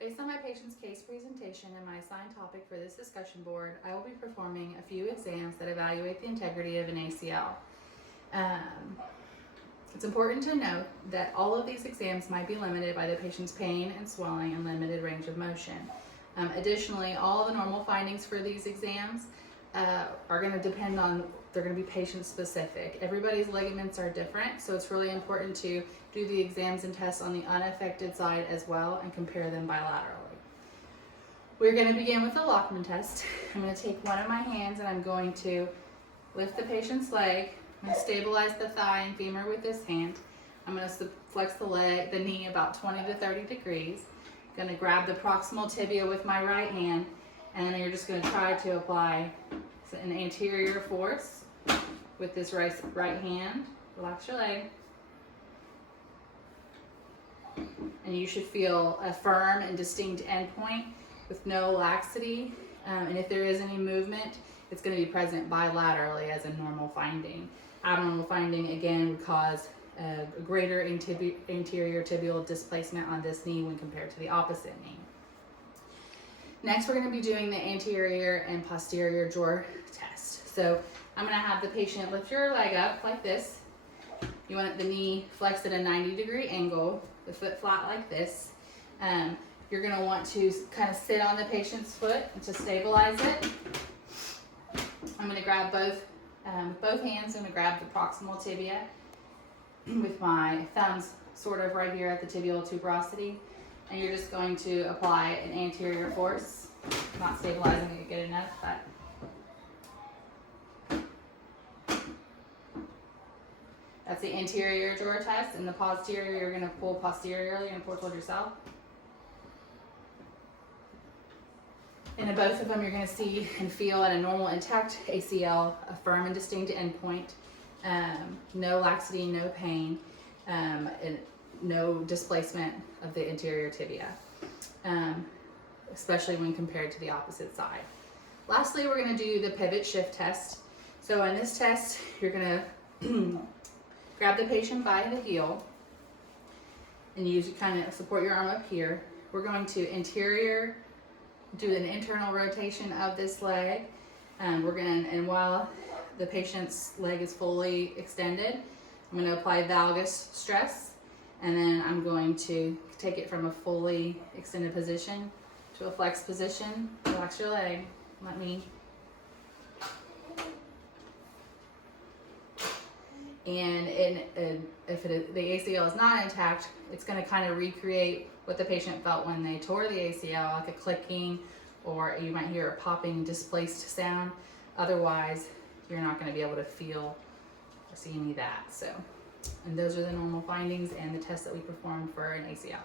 Based on my patient's case presentation and my assigned topic for this discussion board, I will be performing a few exams that evaluate the integrity of an ACL. It's important to note that all of these exams might be limited by the patient's pain and swelling and limited range of motion. Additionally, all the normal findings for these exams are going to depend on, they're going to be patient specific. Everybody's ligaments are different, so it's really important to do the exams and tests on the unaffected side as well and compare them bilaterally. We're going to begin with the Lachman test. I'm going to take one of my hands and I'm going to lift the patient's leg. I'm going to stabilize the thigh and femur with this hand. I'm going to flex the knee about 20 to 30 degrees. I'm going to grab the proximal tibia with my right hand, and then you're just going to try to apply an anterior force with this right hand. Relax your leg. And you should feel a firm and distinct endpoint with no laxity. And if there is any movement, it's going to be present bilaterally as a normal finding. Abnormal finding, again, would cause a greater anterior tibial displacement on this knee when compared to the opposite knee. Next, we're going to be doing the anterior and posterior drawer test. So I'm going to have the patient lift your leg up like this. You want the knee flexed at a 90-degree angle, the foot flat like this. You're going to want to kind of sit on the patient's foot to stabilize it. I'm going to grab with both hands. I'm going to grab the proximal tibia with my thumbs sort of right here at the tibial tuberosity, and you're just going to apply an anterior force. Not stabilizing it good enough, but that's the anterior drawer test. And the posterior, you're going to pull posteriorly and pull towards yourself. And in both of them, you're going to see and feel at a normal intact ACL a firm and distinct endpoint, no laxity, no pain, and no displacement of the anterior tibia, especially when compared to the opposite side. Lastly, we're going to do the pivot shift test. So in this test, you're going to grab the patient by the heel and you kind of support your arm up here. We're going to do an internal rotation of this leg. And while the patient's leg is fully extended, I'm going to apply valgus stress, and then I'm going to take it from a fully extended position to a flexed position. Relax your leg. If the ACL is not intact, it's going to kind of recreate what the patient felt when they tore the ACL, like a clicking, or you might hear a popping, displaced sound. Otherwise, you're not going to be able to feel or see any of that. And those are the normal findings and the tests that we performed for an ACL.